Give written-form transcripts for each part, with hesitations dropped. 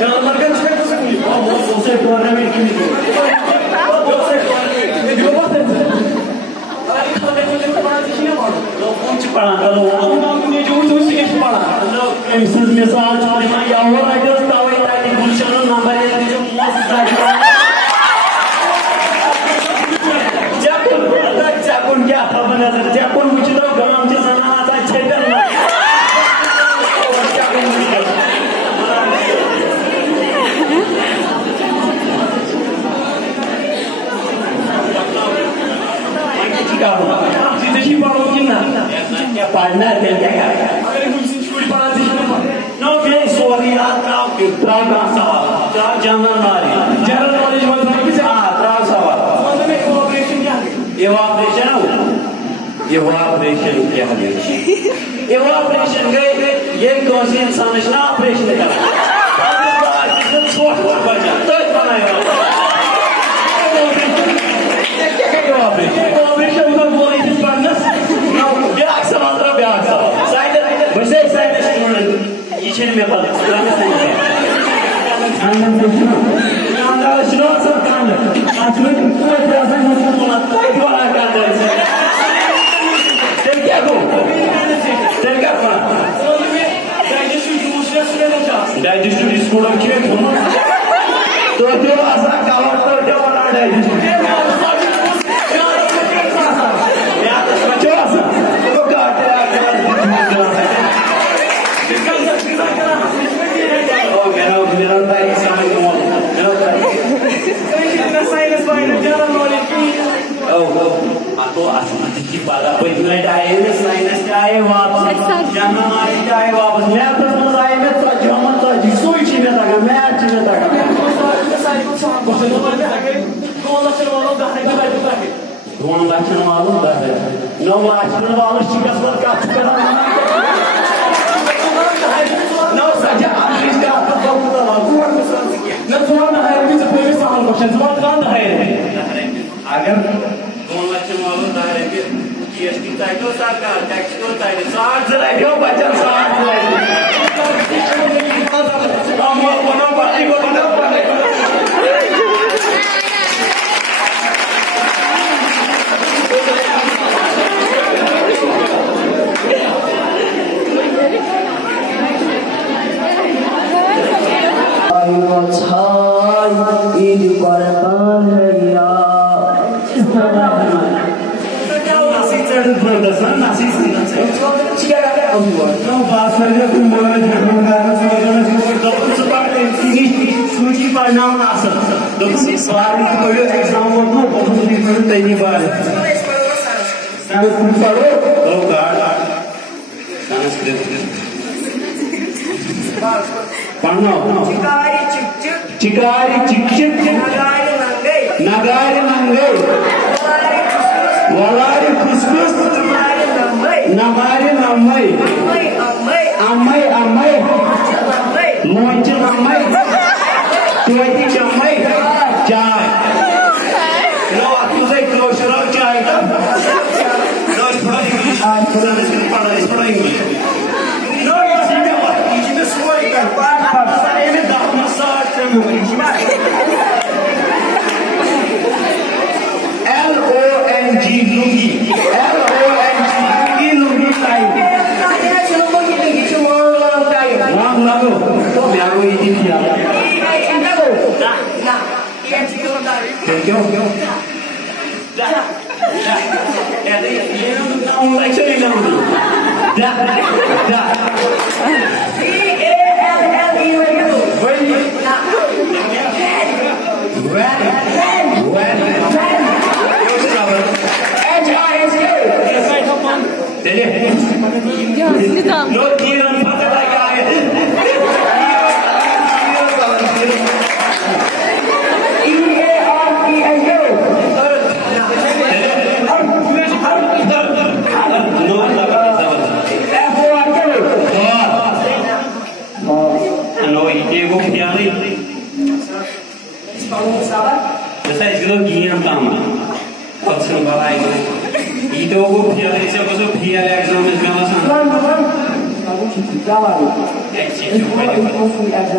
Canlar kan çıkar kısa mı? O şey programı kimi? O şey programı. Diyor bak sen. Ay kahve bana dişine var. Lokun çıparan kalau orang punya jauh-jauh sikit çıparan. Kalau misal cuma yang orang itu tahu tadi buluşanın number yang dia muas saja. Japun क्या था बना sir जापुन मुझे तो गरम चीज़ ना आता है checker ना क्या होगा सीधे ही पढ़ोगे ना क्या पढ़ना है क्या करेगा अगर कुछ स्कूल पढ़ा दीजिए नो क्या सॉरी यार ट्राउ का सवाल ट्राउ जनरल नॉलेज मतलब किसे ट्राउ सवाल मतलब में कोऑपरेशन क्या है evaporation क्या है evaporation गए ये कौन सी इंसान है ना ऑपरेशन करा ताकि बाहर किसी छोड़ बचा तो बनाया evaporation में बोले इस पढ़ना ना ब्याह सवाल साइड स्टूडेंट ये चीज़ में पता कांदा सुनो सब कांदा आज में कोई ऐसा नहीं बोला कोई वाला कांदा तेल क्या को तेल क्या पड़ा डाइजेस्टिव डिसऑर्डर क्या तो ऐसा कावड़ तो क्या वाला डाइजेस्टिव या तो सोचो ऐसा तो काटे मेरा तारीख समझ में aku asli pada penilai daerah sains daerah wapas jangan lari daerah wapas mereka semua daerah tu cuma tu jisui cina tak, mereka cina tak. Dua laksana malu dah. No laksana malu sikas berkat sekarang. No saja English ka apa kau tu lagu aku sekian. No cuma dah hari ini seperti sama question cuma kan dah hari. Agar dua laksana malu dah hari ini GST title sarkar tax ko title saat selai dia baca saat selai. Kamu mana balik mana balik. सूची परिणाम आसन बार exam चिकारी चिक नगारी नंगे वलारी खुसखुस नमारी नम्मई अम्मई अम्मई Mönch नम्मई टोटी चम्मई चाय no तुझे closure हो चाय का नो थोड़ा इंग्लिश आज थोड़ा इंग्लिश नो इसमें सोई कर पाठ सारे में दांत massage LONG lungi lungi time Wang lagu, tu biar we ini dia. Dah. Ada yang nak actually nak. Dah.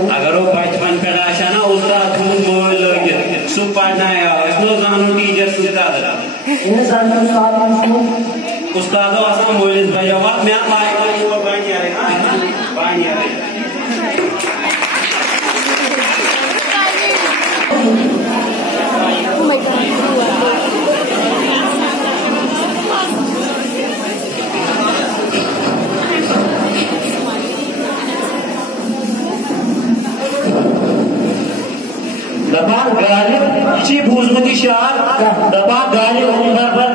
अगर वो बचपन पे ना उस्ताद मोबाइल लगे सु पढ़ना जानो टीचर उस्ताद आसान मोबाइल बजा वत मैं दबा गालिब भूजमती शार दबा गालिब उम्र भर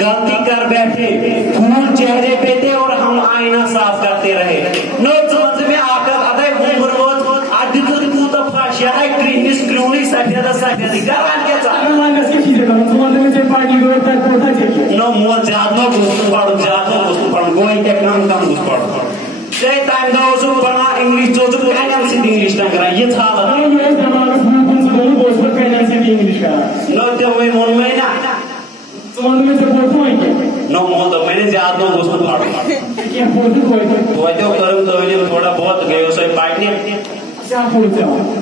गलती कर बैठे फूल चेहरे पे थे और हम आईना साफ करते रहे नो समझ में आकर अदय उम्र रोज आदित कूत फाशिया है क्रीनिस क्रूनी सफेद सफेद करान के साथ नो मोर ज्यादा गुस्सा पड़ गोई के काम गुस्सा पड़ जय टाइम दो पढ़ा इंग्लिश जो इंग्लिश ना करा ये था नो तो वही मन में ना नो मोल तो मैंने ज्यादा उसको फाड़ तो करूँ तो थोड़ा बहुत गए उसे पार्टी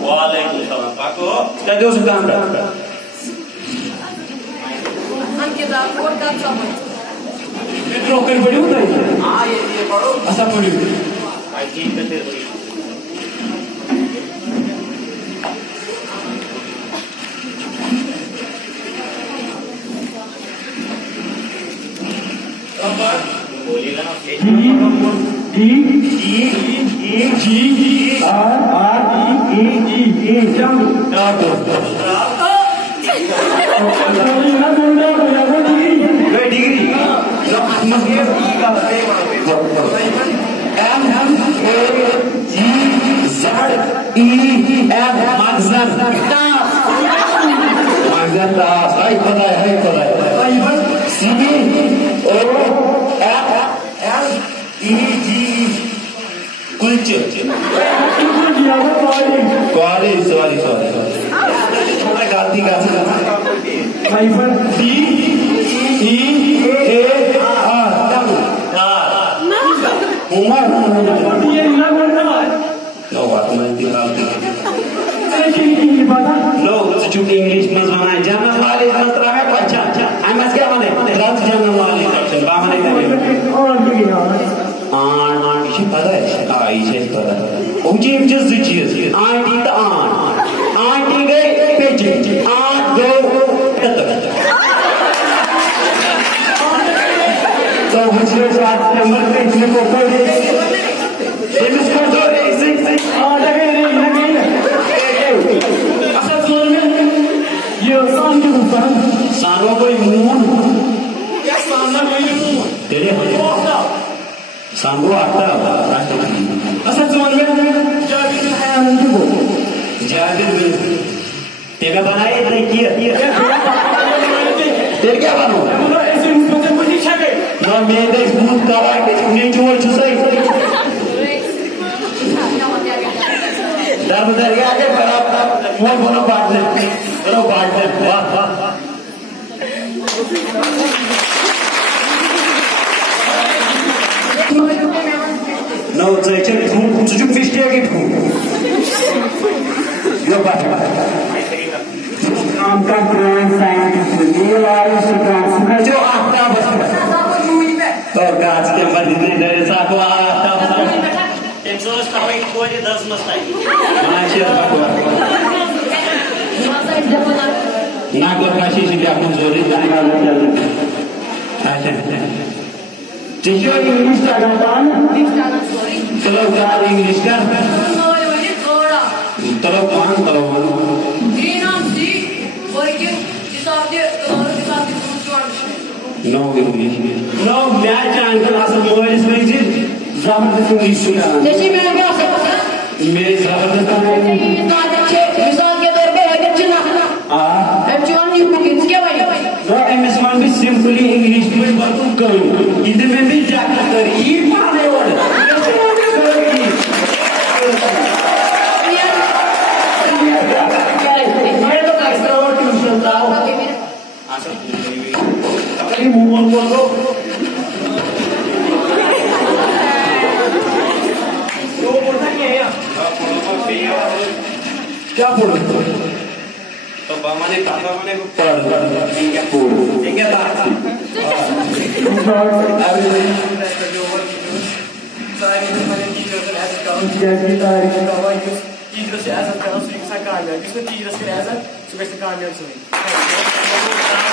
वालेकुम सलाम पाको क्या दो सुधार हम के दाल और का चावल मेट्रो कर पड़ी होता है हां ये पढ़ो ऐसा पढ़ी आई ठीक है तेरे इंग्लिश में जनरल नॉलेज में अच्छा क्या माने जनरल नॉलेज पता है चीज आंटी तो आंटी गई पेचे आंट गो तो सानो कोई मून तेरे सांगो आता असं समझ में जादिर तेरा बनाए तेरे क्या बनो ना मैं देख भूत करा उन्हें जोड़ चुसाई दर बदर गया के बराबर वो बोलो पार्टनर वाह वाह No, it's a fish tank. You're back. I'm going scientist. You are a surprise. जो आता बस तो काज के बदले दे साको आता एक्सोस कमाई कोई 10 मस्त है माशिया बाबा ना को काशी से अपन जोरी जाने वाला अच्छा चलो इंग्लिश का गाना चलो यार इंग्लिश का चलो कौन करो no English no match uncle असल मोबाइल में जी जबरदस्त इंग्लिश सुना जैसे मैं क्या सकता मेरे जबरदस्त मिसाल के तौर पे अगर चुना I'm John you bookings क्या भाई नो एमएस वन भी सिंपली इंग्लिश में बात करूं इधर में भी जाकर कर ये मारने वाले क्या फोड़ तो बामाने पापा माने को पढ़ क्या फोड़ क्या था सारी मैंने टीचर से ऐसा करूं क्या कीता है टीचर से ऐसा करूं सिक्खा कामयाब जिसने टीचर से ऐसा सुबह से कामयाब सुनी